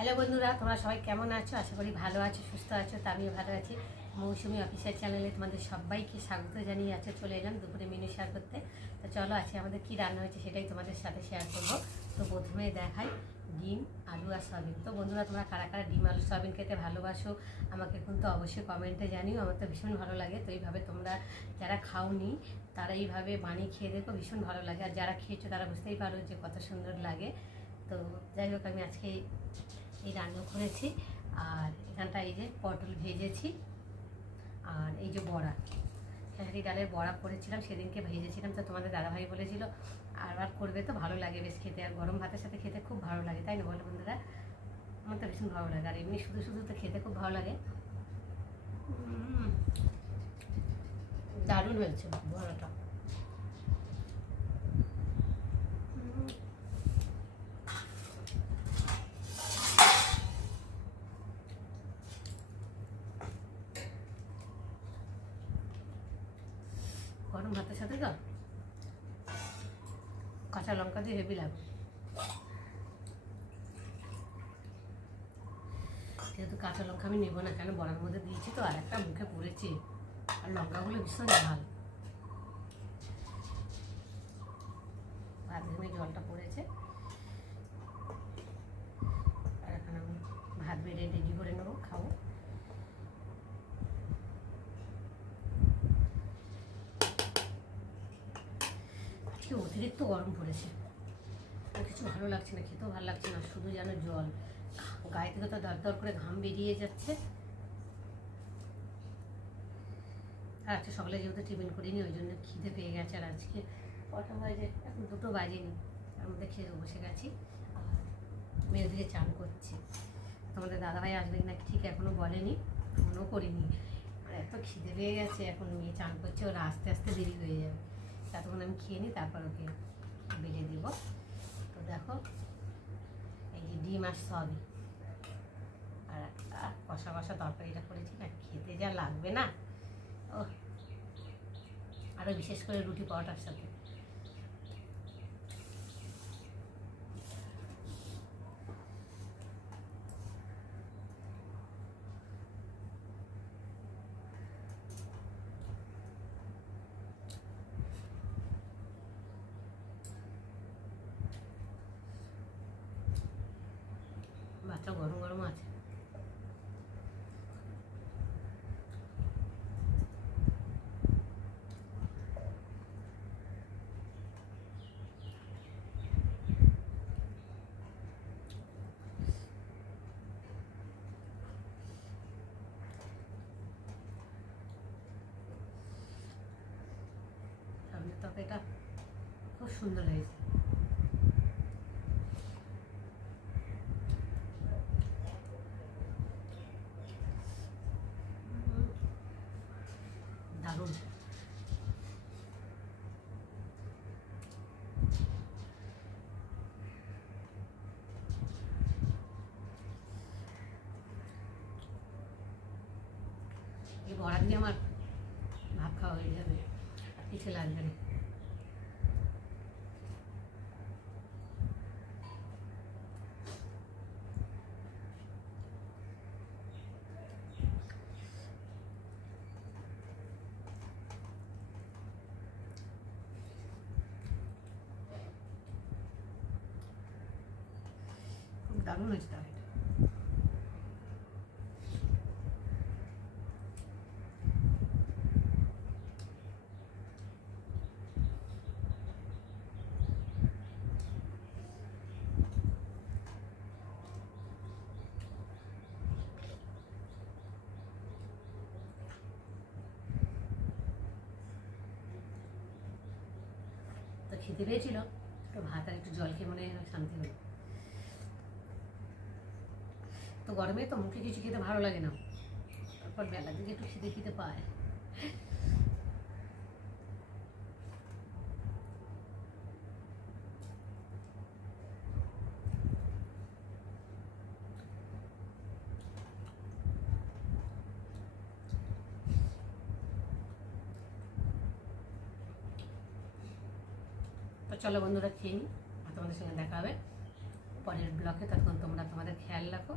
Hello বন্ধুরা, তোমরা সবাই কেমন আছো? আশা করি ভালো আছো, সুস্থ আছো। তা আমিও ভালো আছি। মৌসুমি অফিসিয়াল চ্যানেলে তোমাদের সবাইকে স্বাগত জানিয়ে আছে চলে এলাম দুপুরে মেনু শেয়ার করতে। তো চলো, আজকে আমাদের কী রান্না হয়েছে সেটাই তোমাদের সাথে শেয়ার করবো। তো প্রথমে দেখাই ডিম, আলু আর সয়াবিন। তো বন্ধুরা, তোমরা কারা কারা ডিম, আলু, সয়াবিন খেতে ভালোবাসো আমাকে কিন্তু অবশ্যই কমেন্টে জানিও। আমার তো ভীষণ ভালো লাগে। তো এইভাবে তোমরা যারা খাওনি তারা এইভাবে বানিয়ে খেয়ে দেখো, ভীষণ ভালো লাগে। আর যারা খেয়েছো তারা বুঝতেই পারো যে কত সুন্দর লাগে। তো যাই হোক, আমি আজকে এই রান্না করেছি। আর এখানটা এই যে পটল ভেজেছি, আর এই যে বড়া, খেসারি ডালের বড়া করেছিলাম, সেদিনকে ভেজেছিলাম। তো তোমাদের দাদাভাই বলেছিল আর করবে, তো ভালো লাগে বেশ খেতে। আর গরম ভাতের সাথে খেতে খুব ভালো লাগে, তাই না বলো বন্ধুরা? আমার তো ভীষণ ভালো লাগে। আর এমনি শুধু শুধু তো খেতে খুব ভালো লাগে। দারুণ হয়েছে বড়াটা। গরম ভাতের সাথে তো কাঁচা লঙ্কা দিয়ে হেভি লাগবে। যেহেতু কাঁচা লঙ্কা আমি নেবো না, কেন বড়ার মধ্যে দিয়েছি তো, আর একটা মুখে পড়েছি। আর লঙ্কাগুলো ভীষণ ঝাল। ভাত ঘেমে জলটা পড়েছে। আর এখন আমি ভাত বেড়ে রেডি করে নেবো, খাবো। আজকে অতিরিক্ত গরম পড়েছে, আর কিছু ভালো লাগছে না, খেতেও ভালো লাগছে না, শুধু যেন জল। গায়ে থেকে তো দরদর করে ঘাম বেরিয়ে যাচ্ছে। আর আজকে সকালে যেহেতু টিফিন করিনি, ওই জন্য খিদে পেয়ে গেছে। আর আজকে কটা বাজে, এখন 2টো বাজেনি, তার মধ্যে খেয়ে বসে গেছি। আর মেয়ের দিকে চান করছি। তোমাদের দাদাভাই আসবে না ঠিক এখনও বলেনি, ফোনও করিনি। আর এত খিদে পেয়ে গেছে, এখন মেয়ে চান করছে, ওরা আস্তে আস্তে দেরি হয়ে যাবে। ততক্ষণ আমি খেয়ে নিই, তারপর ওকে বেড়ে দেব। তো দেখো, এই যে ডিম আর সয়াবিন আর একটা কষা কষা তরকারিটা করেছি না, খেতে যা লাগবে না। ও, আরও বিশেষ করে রুটি পরোটার সাথে। ভাতটা গরম গরম আছে। সবজির তরকারিটা খুব সুন্দর হয়েছে। দারুণ। এই বড়া দিয়ে আমার ভাত খাওয়া হয়ে যাবে, আর কিছু লাগবে না। খুব দারুণ হয়েছে তরকারিটা। তো খেতে পেয়েছিল, একটু ভাত আর একটু জল খেয়ে মনে হয় শান্তি হলো। তো গরমে তো মুখে কিছু খেতে ভালো লাগে না, তারপর বেলার দিকে একটু খিদে খিদে পায়। তো চলো বন্ধুরা, খেয়ে নিই, আর তোমাদের সঙ্গে দেখা হবে পরের ব্লকে। ততক্ষণ তোমরা তোমাদের খেয়াল খেয়াল রাখো।